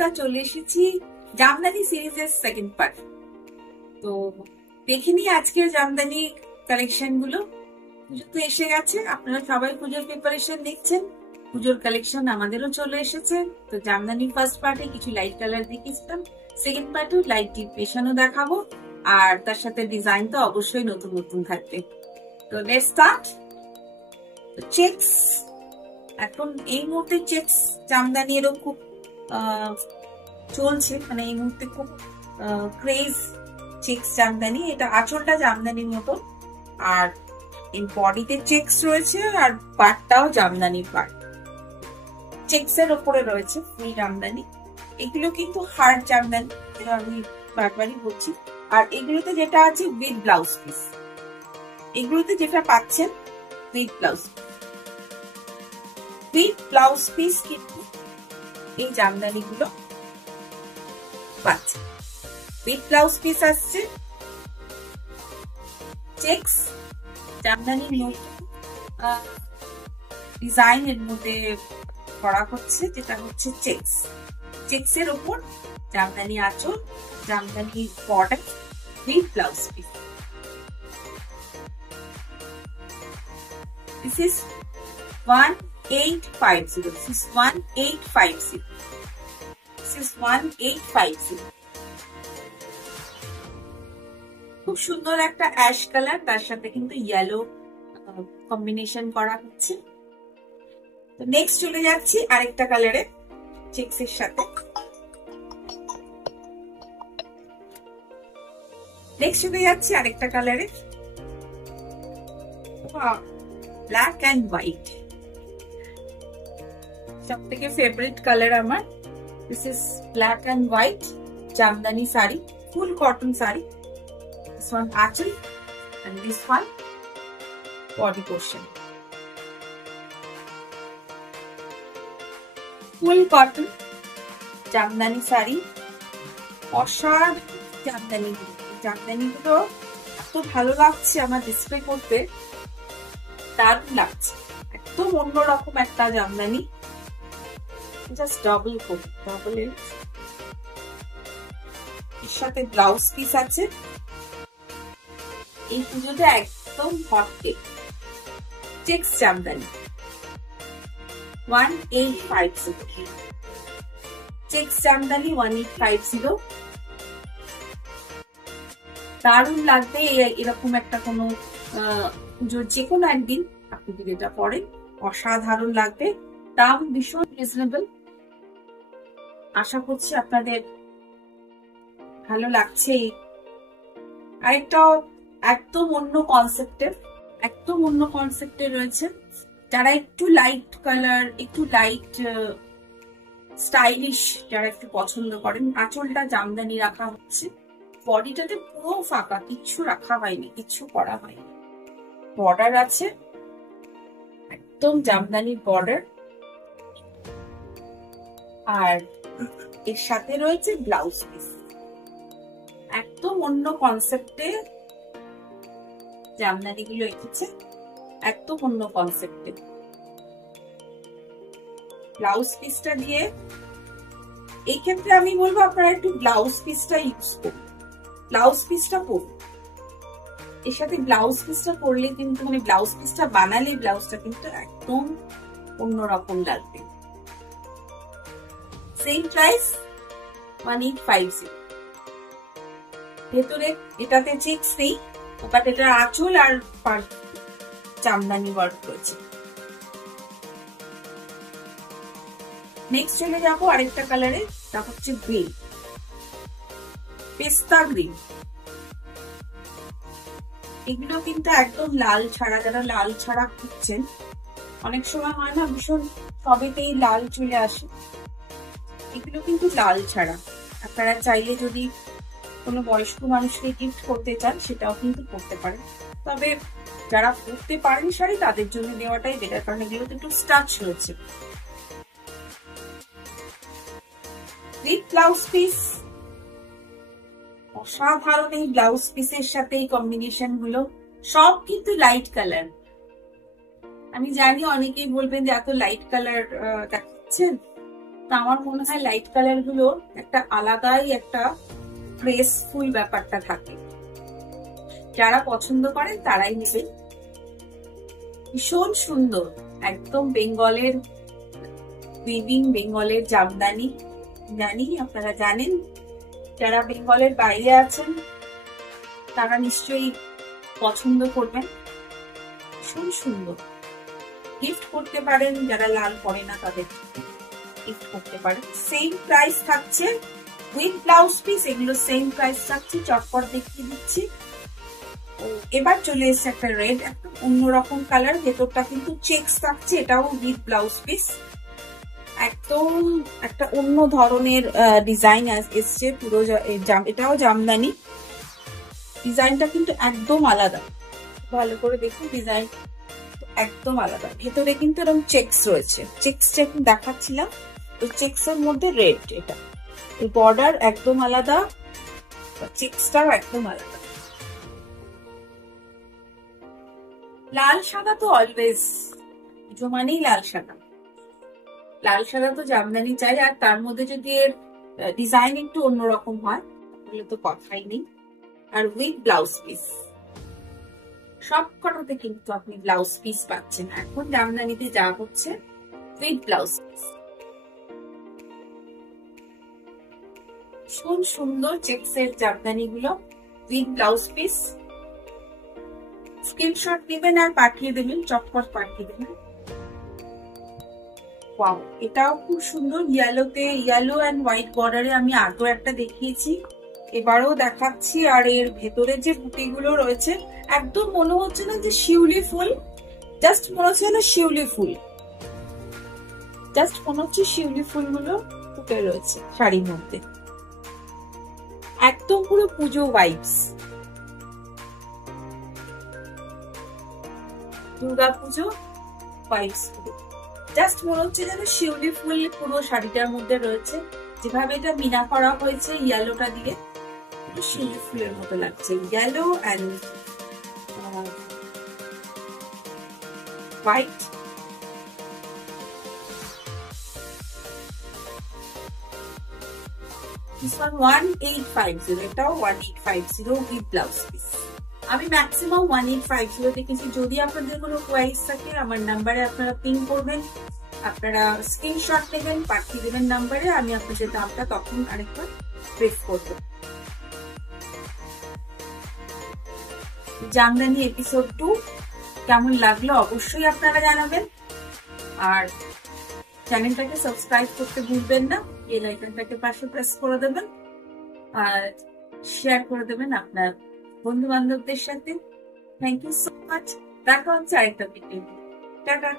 সুস্মিতা, চলে এসেছি জামদানি সিরিজের সেকেন্ড পার্ট। তো দেখে নিই আজকের জামদানি কালেকশন গুলো। পুজো তো এসে গেছে, আপনারা সবাই পুজোর প্রিপারেশন দেখছেন। পুজোর কালেকশন আমাদেরও চলে এসেছে। তো জামদানি ফার্স্ট পার্টে কিছু লাইট কালার দেখিয়েছিলাম, সেকেন্ড পার্টে লাইট ডিপ পেশানো দেখাবো, আর তার সাথে ডিজাইন তো অবশ্যই নতুন নতুন থাকবে। তো লেটস স্টার্ট। চেকস, এখন এই মুহূর্তে চেকস জামদানি এরকম খুব চলছে, মানে এই মুহূর্তে খুব ক্রেজ চেকস জামদানি। এটা আঁচলটা জামদানির মতো, আর এই বডিতে চেকস রয়েছে, আর পাটটাও জামদানির পাট। চেকস এর ওপরে রয়েছে ফুল জামদানি। এগুলো কিন্তু হার্ড জামদানি, এটা আমি বারবারই বলছি। আর এগুলোতে যেটা আছে উইথ ব্লাউজ পিস, এগুলোতে যেটা পাচ্ছেন উইথ ব্লাউজ পিস কিন্তু এই জামদানি গুলো পাচ্ছে। উইথ ব্লাউজ পিস আসছে, চেকস জামদানির মধ্যে ডিজাইন এর মধ্যে করা হচ্ছে, যেটা হচ্ছে চেকস। চেকস এর ওপর জামদানি আঁচল, Jamdani border with blouse piece. This is 1850. This is 1850. This is 1850. খুব সুন্দর একটা অ্যাশ কালার, তার সাথে কিন্তু ইয়েলো কম্বিনেশন করা হচ্ছে। তো নেক্সট চলে যাচ্ছি আরেকটা কালারে চেকস এর সাথে। নেক্সট চলে যাচ্ছি আরেকটা কালারে, ব্ল্যাক অ্যান্ড হোয়াইট। সব থেকে ফেভারিট কালার আমার। This is black and white Jamdani sari, full cotton sari. This one achal and this one body portion. Full cotton Jamdani sari, অসাধারণ জামদানি। জামদানিগুলো এত ভালো লাগছে আমার ডিসপ্লে করতে, দারুণ লাগছে। একদম অন্যরকম একটা Jamdani, just double coat, double এর সাথে ব্লাউজ পিস আছে। এই পুজোটা একদম hot cake. Checks Jamdani 1850। Checks Jamdani 1850। দারুণ লাগবে এরকম একটা কোনো পুজোর যে কোনো একদিন আপনি যদি এটা পরেন, অসাধারণ লাগবে। দাম ভীষণ রিজনেবল। আশা করছি আপনাদের ভালো লাগছে। আরেকটা একদম অন্য কনসেপ্টে রয়েছে। যারা একটু লাইট কালার, একটু লাইট স্টাইলিশ যারা একটু পছন্দ করেন, আঁচলটা জামদানি রাখা হচ্ছে, বডিটাতে পুরো ফাঁকা, কিচ্ছু রাখা হয়নি, কিচ্ছু করা হয়নি। বর্ডার আছে, একদম জামদানির বর্ডার, আর এর সাথে রয়েছে ব্লাউজ পিস। একদম অন্য কনসেপ্টে জামদানি গুলো এঁকেছে, একদম অন্য কনসেপ্টে। ব্লাউজ পিসটা দিয়ে, এই ক্ষেত্রে আমি বলবো আপনারা একটু ব্লাউজ পিসটা ইউজ করুন, ব্লাউজ পিসটা পরুন। এর সাথে ব্লাউজ পিসটা পরলে কিন্তু, মানে ব্লাউজ পিসটা বানালে ব্লাউজটা কিন্তু একদম অন্যরকম লাগবে। Same price 1850। ভেতরে এটাতে চেকস নেই, বাট এটা আঁচল আর জামদানি ওয়ার্ক রয়েছে। নেক্সট চলে যাবো আরেকটা কালারে, তা হচ্ছে গ্রিন, পেস্তা গ্রিন। এগুলো কিন্তু একদম লাল ছাড়া, যারা লাল ছাড়া খুঁজছেন, অনেক সময় হয় না ভীষণ সবেতেই লাল চলে আসে, এগুলো কিন্তু লাল ছাড়া। আপনারা চাইলে যদি কোনো বয়স্ক মানুষকে গিফট করতে চান, সেটাও কিন্তু করতে পারেন। তবে যারা পরতে পারেন শাড়ি, তাদের জন্য দেওয়াটাই বেটার, কারণ এগুলোতে একটু স্টাচ রয়েছে। উইথ ব্লাউজ পিস, অসাধারণ এই ব্লাউজ পিসের সাথে এই কম্বিনেশন গুলো, সব কিন্তু লাইট কালার। আমি জানি অনেকেই বলবেন যে এত লাইট কালার দেখাচ্ছেন, তো আমার মনে হয় লাইট কালার গুলোর একটা আলাদাই একটা গ্রেসফুল ব্যাপারটা থাকে, যারা পছন্দ করেন তারাই নেবেন। ভীষণ সুন্দর, একদম বেঙ্গলের উইভিং, বেঙ্গলের জামদানি। জানি আপনারা জানেন, যারা বেঙ্গলের বাইরে আছেন তারা নিশ্চয়ই পছন্দ করবেন। ভীষণ সুন্দর, গিফট করতে পারেন, যারা লাল পরে না তাদের গিফট করতে পারেন। সেম প্রাইস থাকছে উইথ ব্লাউজ পিস, এগুলো সেম প্রাইস থাকছে। চটপট দেখিয়ে দিচ্ছি। এবার চলে এসছে একটা রেড, একটা অন্যরকম কালার, ভেতরটা কিন্তু চেকস থাকছে, এটাও উইথ ব্লাউজ পিস। একদম একটা অন্য ধরনের ডিজাইন এসছে পুরো, এটাও জামদানি। ডিজাইনটা কিন্তু একদম আলাদা, ভালো করে দেখুন, ডিজাইন একদম আলাদা। ভেতরে কিন্তু এরকম চেকস রয়েছে, চেকস দেখাচ্ছিলাম, ওই চেকস এর মধ্যে রেড। এটা এই বর্ডার একদম আলাদা, চেকসটাও একদম আলাদা। লাল সাদা তো অলওয়েজ, পুজো মানেই লাল সাদা। লাল সাদা তো জামদানি চাই, আর তার মধ্যে যদি এর ডিজাইন একটু অন্যরকম হয় তাহলে তো কথাই নেই। আর উইথ ব্লাউজ পিস, সব কটাতে কিন্তু আপনি ব্লাউজ পিস পাচ্ছেন। এখন জামদানিতে যা হচ্ছে উইথ ব্লাউজ পিস। ভীষণ সুন্দর চেকসের জামদানি গুলো উইথ ব্লাউজ পিস। স্ক্রিনশট নেবেন আর পাঠিয়ে দেবেন, চটপট পাঠিয়ে দেবেন। ওয়াও, এটাও খুব সুন্দর, ইয়েলোতে, ইয়েলো এন্ড হোয়াইট বর্ডারে আমি আগেও একটা দেখিয়েছি, এবারেও দেখাচ্ছি। আর এর ভেতরে যে বুটিগুলো রয়েছে একদম মনে হচ্ছে না যে শিউলি ফুল, জাস্ট মনে হচ্ছে না শিউলি ফুল, জাস্ট মনে হচ্ছে শিউলি ফুলগুলো ফুটে রয়েছে শাড়ির মধ্যে। একদম পুরো পুজো ভাইবস, দুর্গা পুজো ভাইবস। জাস্ট মনে হচ্ছে যেন শিউলি ফুল পুরো শাড়িটার মধ্যে রয়েছে। যেভাবে এটা মিনা করা হয়েছে ইয়েলোটা দিয়ে, শিউলি ফুলের মতো লাগছে। Yellow and white. This one 1850, এটাও 1850 উইথ ব্লাউজ পিস। আমি ম্যাক্সিমাম 1850 দেখেছি। যদি আপনাদের কোনো কোয়ারিজ থাকে আমার নাম্বারে আপনারা পিং করবেন, আপনারা স্ক্রিনশট নেবেন, পাঠিয়ে দেবেন নাম্বারে, আমি আপনাদের দামটা তখন আরেকবার ব্রিফ করবো। জামদানি এপিসোড 2 কেমন লাগলো অবশ্যই আপনারা জানাবেন। আর চ্যানেলটাকে সাবস্ক্রাইব করতে ভুলবেন না, বেল আইকনটাকে পাশে প্রেস করে দেবেন, আর শেয়ার করে দেবেন আপনার বন্ধু বান্ধবদের সাথে। Thank you so much. দেখা হচ্ছে আরেকটা ভিডিও। টাটা।